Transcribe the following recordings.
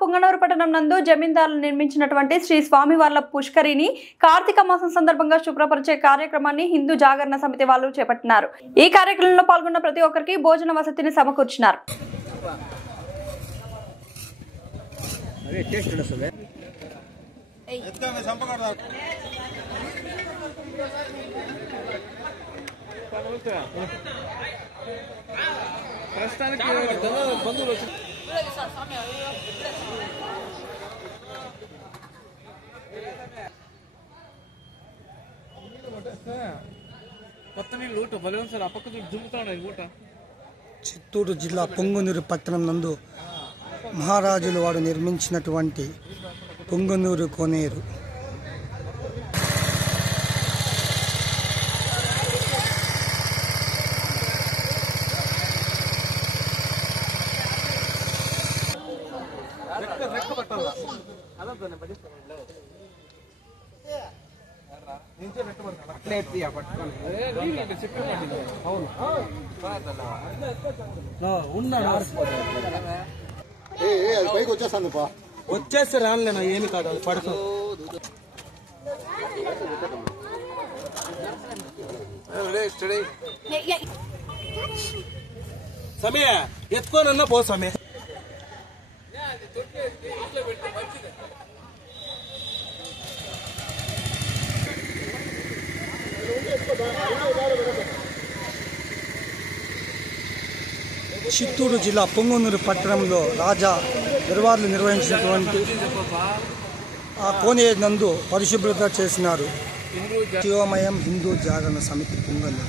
పుంగనూరు పట్టణం నందు జమీందారులు నిర్మించినటువంటి శ్రీ స్వామివార్ల పుష్కరిని కార్తీక మాసం సందర్భంగా శుభ్రపరిచే కార్యక్రమాన్ని హిందూ జాగరణ సమితి వాళ్ళు చేపట్టినారు. ఈ కార్యక్రమంలో పాల్గొన్న ప్రతి ఒక్కరికి భోజన వసతిని సమకూర్చినారు. చిత్తూరు జిల్లా పొంగనూరు పట్టణం నందు మహారాజులు వారు నిర్మించినటువంటి పొంగనూరు కోనేరు వచ్చేస్తే రానులేనా ఏమి కాదు అది పడుతు సమయ ఎత్తుకోనన్నా పో సమయ చిత్తూరు జిల్లా పొంగనూరు పట్టణంలో రాజా దర్బార్లు నిర్వహించినటువంటి ఆ కోనేరు నందు పరిశుభ్రత చేసినారు. శివమయం హిందూ జాగరణ సమితి పొంగనూరు.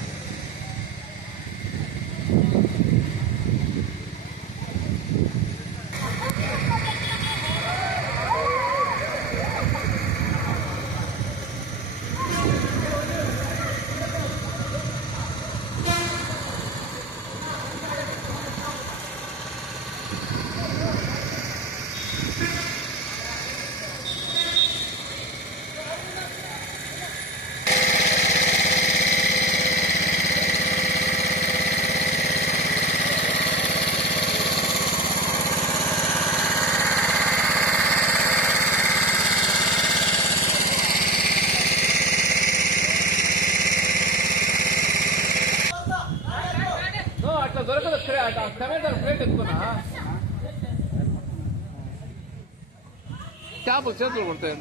చేపలు చేతులు కొడతాయి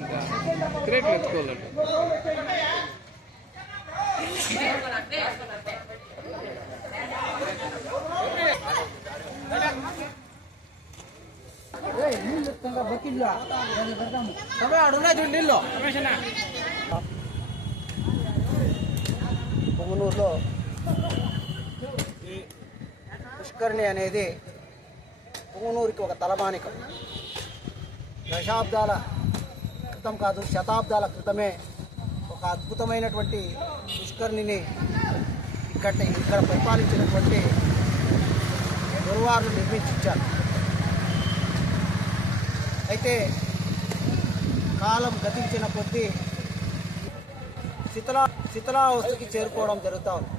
క్రేట్లు ఎత్తుకోవాలండి. పొంగనూరులో పుష్కరిణి అనేది పొంగనూరుకి ఒక తలమానికం. దశాబ్దాల క్రితం కాదు, శతాబ్దాల క్రితమే ఒక అద్భుతమైనటువంటి పుష్కరిణిని ఇక్కడ పరిపాలించినటువంటి గురువారులు నిర్మించారు. అయితే కాలం గతించిన కొద్దీ శిథిలావస్థకి చేరుకోవడం జరుగుతూ ఉంది.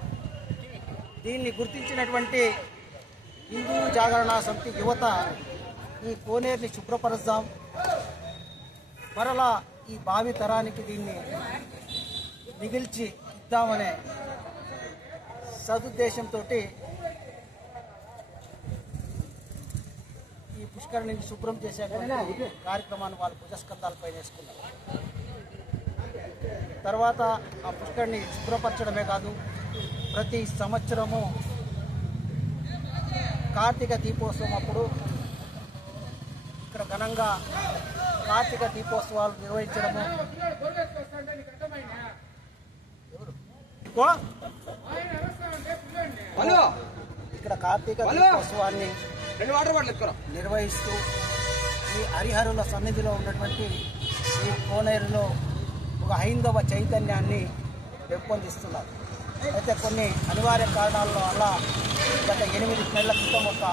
దీన్ని గుర్తించినటువంటి హిందూ జాగరణ సమితి యువత ఈ కోనేరుని శుభ్రపరుద్దాం, మరలా ఈ భావి తరానికి దీన్ని మిగిల్చి ఇద్దామనే సదుద్దేశంతో ఈ పుష్కరిణిని శుభ్రం చేసేటువంటి కార్యక్రమాన్ని వాళ్ళు భుజస్కంధాలపై వేసుకున్నారు. తర్వాత ఆ పుష్కరిణి శుభ్రపరచడమే కాదు, ప్రతి సంవత్సరము కార్తీక దీపోత్సవం అప్పుడు ఇక్కడ ఘనంగా కార్తీక దీపోత్సవాలు నిర్వహించడము, ఇక్కడ కార్తీక దీపోత్సవాన్ని నిర్వహిస్తూ ఈ హరిహరుల సన్నిధిలో ఉన్నటువంటి ఈ కోనేరులో ఒక హైందవ చైతన్యాన్ని పెంపొందిస్తున్నారు. అయితే కొన్ని అనివార్య కారణాల వల్ల గత 8 నెలల క్రితం ఒక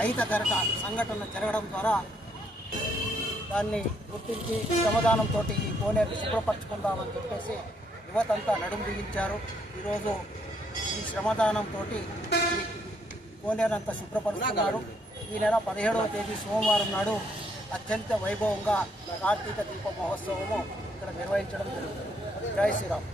అహితకర సంఘటన జరగడం ద్వారా దాన్ని గుర్తించి శ్రమదానంతో ఈ కోనేరుని శుభ్రపరచుకుందామని చెప్పేసి యువతంతా నడుము బిగించారు. ఈరోజు ఈ శ్రమదానంతో ఈ కోనేరు అంతా శుభ్రపరుస్తున్నారు. ఈ నెల 17వ తేదీ సోమవారం నాడు అత్యంత వైభవంగా కార్తీక దీప మహోత్సవము ఇక్కడ నిర్వహించడం జరుగుతుంది. జై శ్రీరామ్.